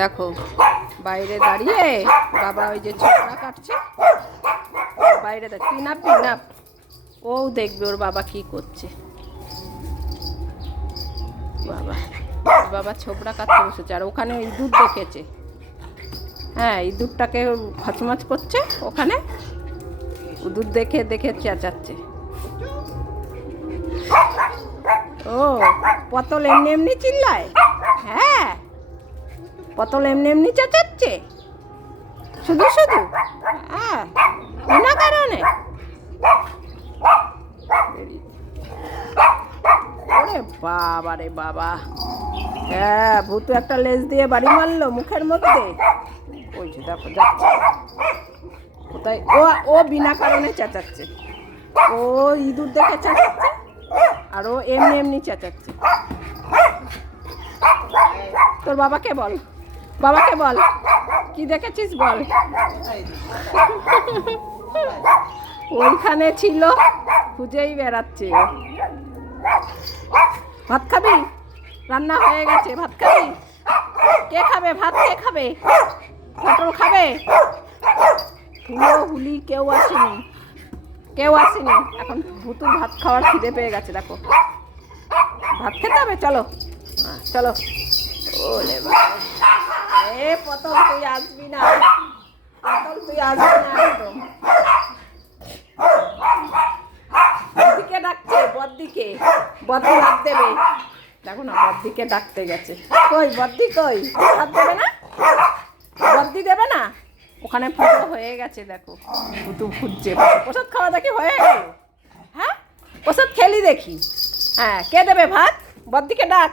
দেখো বাইরে দাঁড়িয়ে বাবা ওই যে ছোকরা কাটছে বাইরে দেখ পিনাপ পিনাপ ও দেখবে ওর বাবা কি করছে। বাবা বাবা ছোকরা কাটতে বসেছে আর ওখানে ইঁদুর দেখেছে। হ্যাঁ ইঁদুরটাকে ফাঁচমাচ করছে ওখানে, ইঁদুর দেখে দেখে চেঁচাচ্ছে। ও পতল এমনি এমনি চিল্লায়। হ্যাঁ পতল এমনি এমনি চেঁচাচ্ছে শুধু শুধু। হ্যাঁ বিনা কারণে। ওরে বাবা রে বাবা, হ্যাঁ ভূতু একটা লেজ দিয়ে বাড়ি মারলো মুখের মধ্যে। ওই যে দেখো যাচ্ছে কোথায়। ও বিনা কারণে চেঁচাচ্ছে, ও ইঁদুর দেখে চেঁচাচ্ছে আর ও এমনি এমনি চেঁচাচ্ছে। তোর বাবাকে বল, বাবাকে বল কি দেখেছিস বল। ওইখানে ছিল খুঁজেই বেড়াচ্ছে। ভাত খাবি? রান্না হয়ে গেছে, ভাত খাবি? কে খাবে ভাত? কে খাবে? পটল খাবে? হুলি কেউ আসেনি, কেউ আসেনি। এখন ভুতুর ভাত খাওয়ার খিদে পেয়ে গেছে। দেখো ভাত খেতে হবে, চলো চলো। ওলে এ পতল তুই আসবি না, পতল তুই আসবি না একদম। বদ্দিকে ডাকছে, বদ্দিকে, বদ্দি হাত দেবে। দেখো না বদ্দিকে ডাকতে গেছে। কই বদ্দি কই? হাত দেবে না? বদ্দি দেবে না? ওখানে পুজো হয়ে গেছে দেখো, ভুতু খুঁজছে। প্রসাদ খাওয়া দেখি হয়ে গেল। হ্যাঁ প্রসাদ খেলি দেখি। হ্যাঁ কে দেবে ভাত? বদ্দিকে ডাক।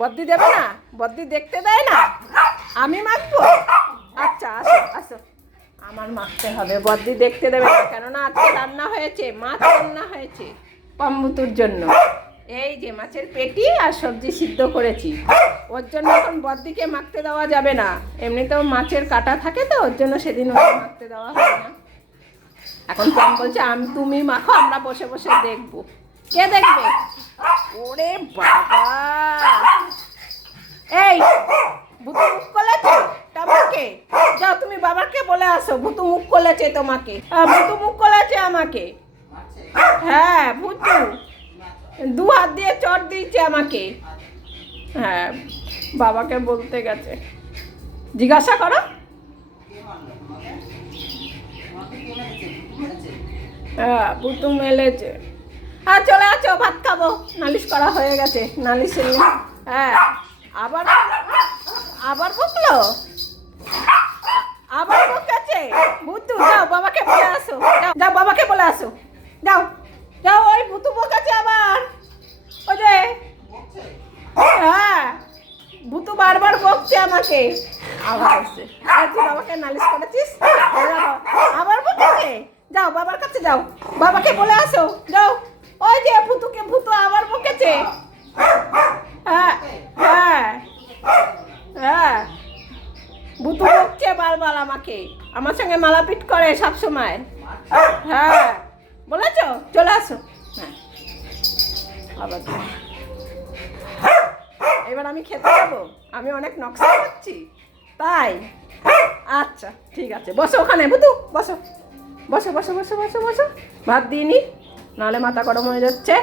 বদ্দি দেবে না? বদ্দি দেখতে দেয় না? আমি মাখবো? আচ্ছা আসো আসো, আমার মাখতে হবে। বদ্দি দেখতে দেবে না, কেননা আজকে রান্না হয়েছে, মাছ রান্না হয়েছে পাম্বুতুর জন্য। এই যে মাছের পেটি আর সবজি সিদ্ধ করেছি, ওর জন্য এখন বদ্দিকে মাখতে দেওয়া যাবে না। এমনিতেও মাছের কাটা থাকে তো, ওর জন্য সেদিন ওকে মাখতে দেওয়া হয় না। এখন পম বলছে তুমি মাখো, আমরা বসে বসে দেখবো। কে দেখবে? ওরে বাবা, এই ভুতু মুখ কলেছে তোমাকে, যাও তুমি বাবাকে বলে আসো ভুতু মুখ কলেছে তোমাকে। ভুতু মুখ কলেছে আমাকে। হ্যাঁ ভুতু দু হাত দিয়ে চট দিয়েছে আমাকে। হ্যাঁ বাবাকে বলতে গেছে, জিজ্ঞাসা করো। হ্যাঁ ভুতু মেলেছে। হ্যাঁ চলে আছো, ভাত খাবো। নালিশ করা হয়ে গেছে, নালিশ। হ্যাঁ আবার আবার বকলো, আবার বকেছে ভুতু। যাও বাবাকে বলে আসো, যাও বাবাকে বলে আসো, যাও যাও। ওই ভুতু বকেছে আবার, ওই যে হ্যাঁ ভুতু বারবার বকছে আমাকে। আবার আসছে, তুই বাবাকে নালিশ করেছিস, আবার বকেছে। যাও বাবার কাছে যাও, বাবাকে বলে আসো, যাও। ওই যে ভুতু আবার বকেছে। হ্যাঁ হ্যাঁ হ্যাঁ ভুতু বকছে বারবার আমাকে, আমার সঙ্গে মালাপিট করে সব সময়। হ্যাঁ বলেছ, চলে আসো। হ্যাঁ আবার এবার আমি খেতে যাবো, আমি অনেক নকশা করছি তাই। আচ্ছা ঠিক আছে, বসো ওখানে ভুতু, বসো বসো বসো বসো বসো বসো। ভাত দিইনি, নাহলে মাথা গরম হয়ে যাচ্ছে।